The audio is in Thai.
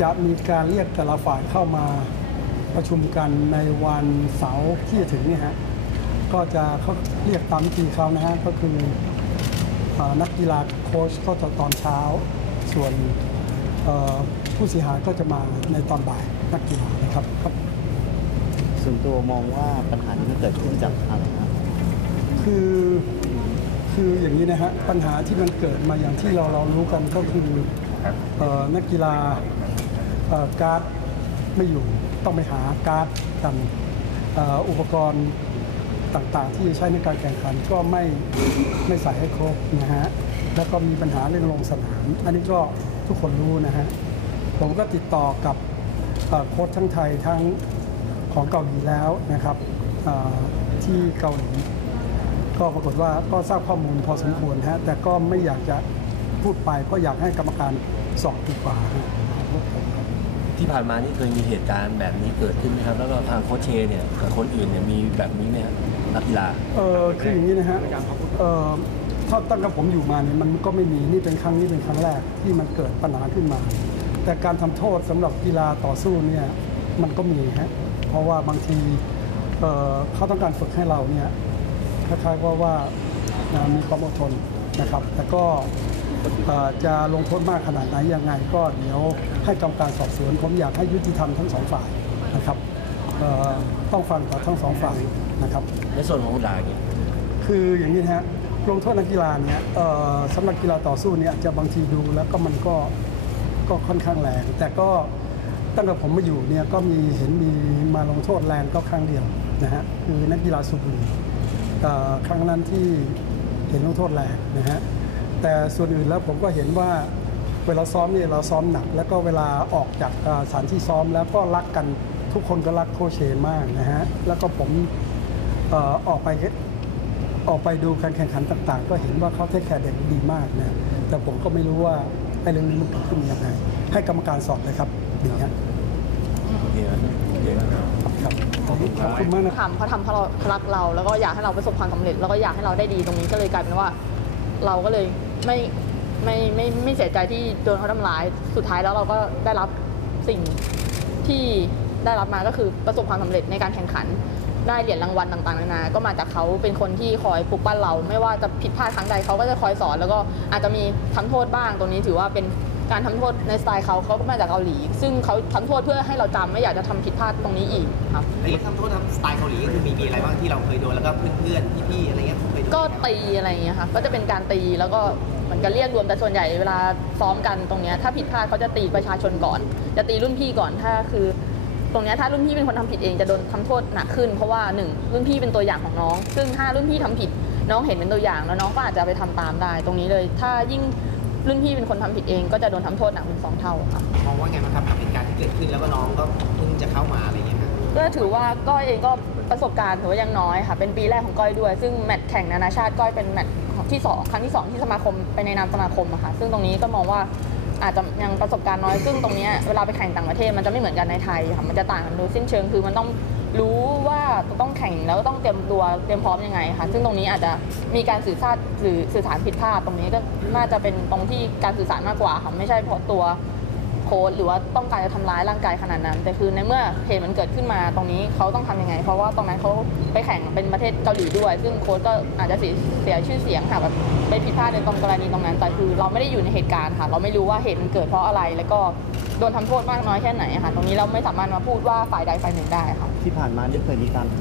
จะมีการเรียกแต่ละฝ่ายเข้ามาประชุมกันในวันเสาร์ที่จะถึงเนี่ยฮะก็จะเขาเรียกตามวิธีเขานะฮะก็คือเออนักกีฬาโค้ชก็จะตอนเช้า ส่วนเอ่อผู้เสียหายก็จะมาในตอนบ่ายนักกีฬานะครับครับ ส่วนตัวมองว่าปัญหานี้มันเกิดขึ้นจากอะไรครับคือคืออย่างนี้นะฮะปัญหาที่มันเกิดมาอย่างที่เราเรารู้กันก็คือเอ่อนักกีฬาเอ่อ การ์ดไม่อยู่ต้องไปหาการ์ดกันอุปกรณ์ต่างๆ ที่ใช้ในการแข่งขันก็ไม่ไม่ใส่ให้ครบนะฮะแล้วก็มีปัญหาเรื่องลงสนาม อันนี้ก็ทุกคนรู้นะฮะผมก็ติดต่อกับโค้ชทั้งไทยทั้งของเกาหลีแล้วนะครับที่เกาหลีก็ปรากฏว่าก็ทราบข้อมูลพอสมควรฮะแต่ก็ไม่อยากจะพูดไปเพราะอยากให้กรรมการสอบดีกว่าฮะ ที่ผ่านมานี่เคยมีเหตุการณ์แบบนี้เกิดขึ้นไหมครับ แล้วก็ทางโค้ชเชเนี่ยกับคนอื่นเนี่ยมีแบบนี้ไหมครับนักกีฬาเออคืออย่างนี้นะฮะเออถ้าตั้งแต่ผมอยู่มาเนี่ยมันก็ไม่มีนี่เป็นครั้งนี้เป็นครั้งแรกที่มันเกิดปัญหาขึ้นมา แต่การทำโทษสำหรับกีฬาต่อสู้เนี่ยมันก็มีฮะเพราะว่าบางทีเออเขาต้องการฝึกให้เราเนี่ยคล้ายๆว่าว่ามีความอดทนนะครับ แต่ก็ จะลงโทษมากขนาดไหนยังไง ก็เดี๋ยวให้กรรมการสอบสวน ผมอยากให้ยุติธรรมทั้งสองฝ่ายนะครับต้องฟังจากทั้งสองฝ่ายนะครับ ในส่วนของคุณดาเนี่ยคืออย่างนี้นะฮะลงโทษนักกีฬาเนี่ยสำหรับกีฬาต่อสู้เนี่ยจะบางทีดูแล้วก็มันก็ก็ค่อนข้างแรง แต่ก็ตั้งแต่ผมมาอยู่เนี่ยก็มีเห็นมีมาลงโทษแรงก็ครั้งเดียวนะฮะคือนักกีฬาสุบุรีครั้งนั้นที่เห็นลงโทษแรงนะฮะ แต่ส่วนอื่นแล้วผมก็เห็นว่าเวลาซ้อมเนี่ยเราซ้อมหนัก แล้วก็เวลาออกจากเอ่อสถานที่ซ้อมแล้วก็รักกันทุกคนก็รักโคชเชนมากนะฮะแล้วก็ผมเอ่อออกไปออกไปดูการแข่งขันต่าง ๆ ก็เห็นว่าเขาเทคแคร์เด็กดีมากนะแต่ผมก็ไม่รู้ว่าไอ้เรื่องนี้มันเกิดขึ้นยังไงให้กรรมการสอบเลยครับอย่างเงี้ยโอเคไหมโอเคไหมครับขอบคุณขอบคุณมากนะทำเขาทำเพราะเรารักเรา แล้วก็อยากให้เราประสบความสำเร็จ แล้วก็อยากให้เราได้ดีตรงนี้ก็เลยกลายเป็นว่า เราก็เลย ไม่ไม่ไม่ไม่เสียใจที่โดนเขาทำร้าย สุดท้ายแล้วเราก็ได้รับสิ่งที่ได้รับมาก็คือประสบความสำเร็จในการแข่งขัน ได้เหรียญรางวัลต่างๆนานา ก็มาจากเขาเป็นคนที่คอยปลุกปั้นเรา ไม่ว่าจะผิดพลาดครั้งใดเขาก็จะคอยสอน แล้วก็อาจจะมีทำโทษบ้างตรงนี้ถือว่าเป็น การทำโทษในสไตล์เขาเขาก็มาจากเกาหลี ซึ่งเขาทำโทษเพื่อให้เราจำไม่อยากจะทำผิดพลาดตรงนี้อีกครับไอ้ทำโทษทำสไตล์เกาหลีก็คือมีมีอะไรบ้างที่เราเคยโดนแล้วก็เพื่อนๆพี่ๆอะไรเงี้ยเคยโดนก็ตีอะไรอย่างเงี้ยค่ะก็จะเป็นการตีแล้วก็เหมือนกันเรียกรวมแต่ส่วนใหญ่เวลาซ้อมกันตรงเนี้ยถ้าผิดพลาดเขาจะตีประชาชนก่อน จะตีรุ่นพี่ก่อนถ้าคือตรงเนี้ยถ้ารุ่นพี่เป็นคนทำผิดเองจะโดนทำโทษหนักขึ้น เพราะว่าหนึ่งรุ่นพี่เป็นตัวอย่างของน้อง ซึ่งถ้ารุ่นพี่ทำผิดน้องเห็นเป็นตัวอย่างแล้วน้องก็อาจจะไปทำตามได้ ตรงนี้เลย ถ้ายิ่ง รุ่นพี่เป็นคนทำผิดเองก็จะโดนทำโทษหนักเป็นสองเท่าค่ะมองว่าไงบ้างครับกับเหตุการณ์ที่เกิดขึ้นแล้วก็น้องก็เพิ่งจะเข้ามาอะไรเงี้ยครับก็ถือว่าก้อยเองก็ประสบการณ์ถือว่ายังน้อยค่ะ เป็นปีแรกของก้อยด้วย ซึ่งแมตช์แข่งนานาชาติก้อยเป็นแมตช์ที่สองครั้งที่สองที่สมาคมไปในนามสมาคมอะค่ะซึ่งตรงนี้ก็มองว่า อาจจะยังประสบการณ์น้อย ซึ่งตรงนี้เวลาไปแข่งต่างประเทศมันจะไม่เหมือนกันในไทยค่ะ มันจะต่างกันโดยสิ้นเชิง คือมันต้องรู้ว่าต้องแข่งแล้วต้องเตรียมตัวเตรียมพร้อมยังไงค่ะ ซึ่งตรงนี้อาจจะมีการสื่อสารสื่อสื่อสารผิดพลาด ตรงนี้ก็น่าจะเป็นตรงที่การสื่อสารมากกว่าค่ะ ไม่ใช่เพราะตัว โค้ดหรือว่าต้องการจะทำร้ายร่างกายขนาดนั้น แต่คือในเมื่อเหตุมันเกิดขึ้นมาตรงนี้เขาต้องทำยังไง เพราะว่าตรงนั้นเขาไปแข่งเป็นประเทศเกาหลีด้วย ซึ่งโค้ดก็อาจจะเสียเสียชื่อเสียงค่ะแบบไปผิดพลาดในตรงกรณีตรงนั้น แต่คือเราไม่ได้อยู่ในเหตุการณ์ค่ะ เราไม่รู้ว่าเหตุมันเกิดเพราะอะไร แล้วก็โดนทำโทษมากน้อยแค่ไหนค่ะ ตรงนี้เราไม่สามารถมาพูดว่าฝ่ายใดฝ่ายหนึ่งได้ค่ะ ที่ผ่านมาได้เคยมีการ